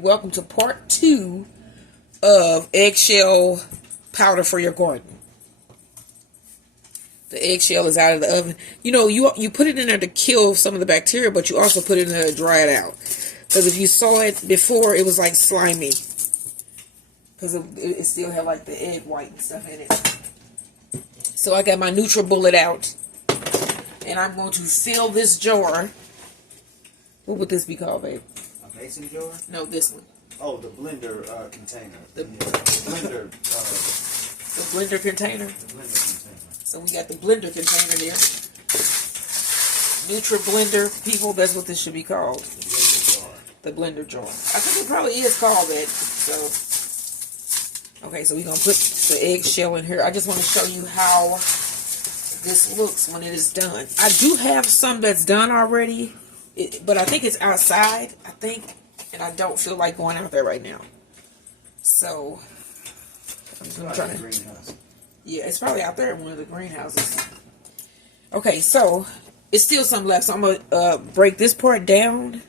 Welcome to part 2 of eggshell powder for your garden. The eggshell is out of the oven. You know, you put it in there to kill some of the bacteria, but you also put it in there to dry it out. Because if you saw it before, it was like slimy. Because it still had like the egg white and stuff in it. So I got my NutriBullet out. And I'm going to fill this jar. What would this be called, babe? Mason jar? No, this one. Oh, the blender container. The blender. The blender container. The blender container. So we got the blender container there. NutriBlender, people. That's what this should be called. The blender jar. The blender jar. I think it probably is called that. So, okay, so we're gonna put the eggshell in here. I just want to show you how this looks when it is done. I do have some that's done already. But I think it's outside, and I don't feel like going out there right now. So, I'm just gonna try to. Greenhouse. Yeah, it's probably out there in one of the greenhouses. Okay, so it's still some left. So I'm gonna break this part down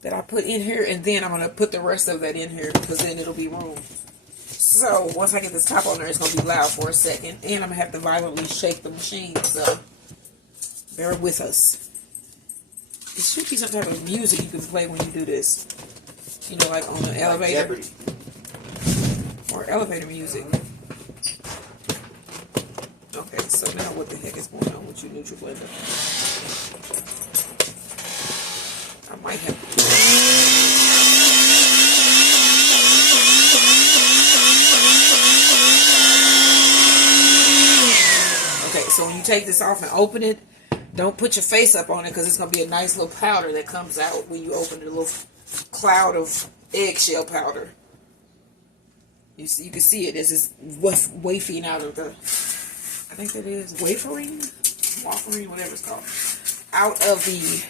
that I put in here, and then I'm gonna put the rest of that in here because then it'll be room. So once I get this top on there, it's gonna be loud for a second, and I'm gonna have to violently shake the machine. So bear with us. It should be some type of music you can play when you do this. You know, like on the elevator. Or elevator music. Okay, so now what the heck is going on with your NutriBlender? I might have to. Okay, so when you take this off and open it, don't put your face up on it because it's going to be a nice little powder that comes out when you open it, a little cloud of eggshell powder. You can see it. This is wafting out of the, I think that is wafering, whatever it's called, out of the,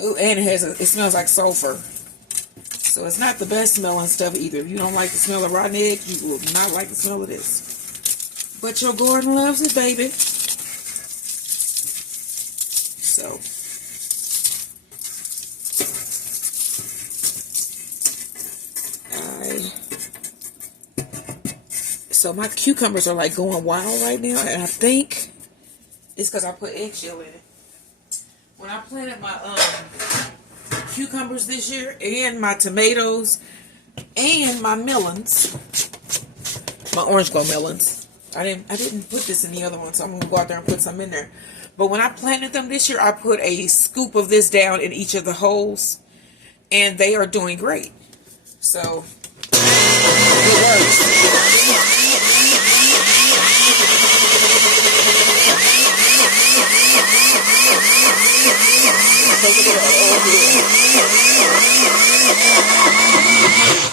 oh, and it smells like sulfur. So it's not the best smelling stuff either. If you don't like the smell of rotten egg, you will not like the smell of this. But your garden loves it, baby. So my cucumbers are like going wild right now, and I think it's because I put eggshell in it. When I planted my cucumbers this year, and my tomatoes, and my melons, my orange glow melons, I didn't put this in the other one, so I'm gonna go out there and put some in there. But when I planted them this year, I put a scoop of this down in each of the holes, and they are doing great. So it works.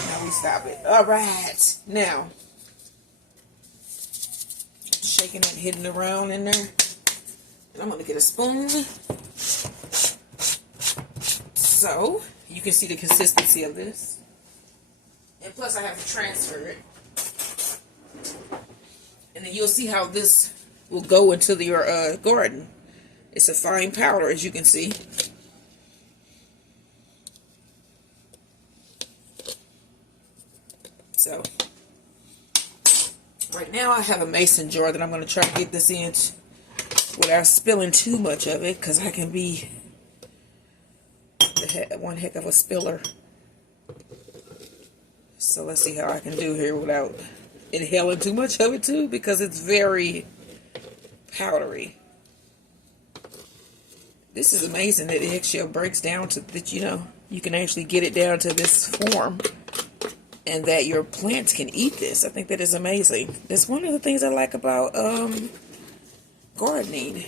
Now we stop it. All right. Now, shaking it, hitting around in there. And I'm going to get a spoon. So, you can see the consistency of this. And plus, I have to transfer it. And then you'll see how this will go into your garden. It's a fine powder, as you can see. So, right now I have a mason jar that I'm going to try to get this in without spilling too much of it, because I can be one heck of a spiller. So let's see how I can do here without inhaling too much of it too, because it's very powdery. This is amazing that eggshell breaks down to that, you know, you can actually get it down to this form and that your plants can eat this. I think that is amazing. That's one of the things I like about gardening.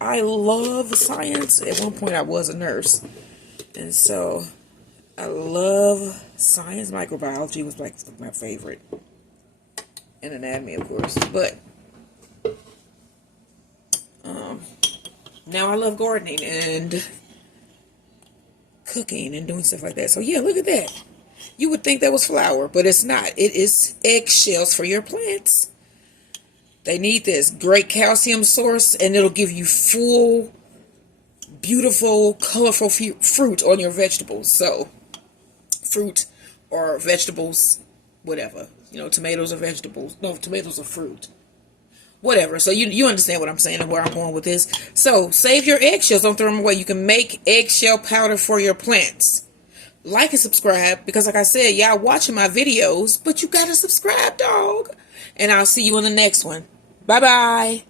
I love science. At one point I was a nurse, and so I love science. Microbiology was like my favorite, and anatomy, of course, but now I love gardening and cooking and doing stuff like that. So yeah, look at that. You would think that was flour, but it's not. It is eggshells for your plants. They need this great calcium source, and it'll give you full, beautiful, colorful fruit on your vegetables. So fruit or vegetables, whatever. Tomatoes are vegetables. No, tomatoes are fruit. Whatever. So you understand what I'm saying and where I'm going with this. So save your eggshells. Don't throw them away. You can make eggshell powder for your plants. Like and subscribe, because like I said, y'all watching my videos, but you gotta subscribe, dog. And I'll see you in the next one. Bye bye.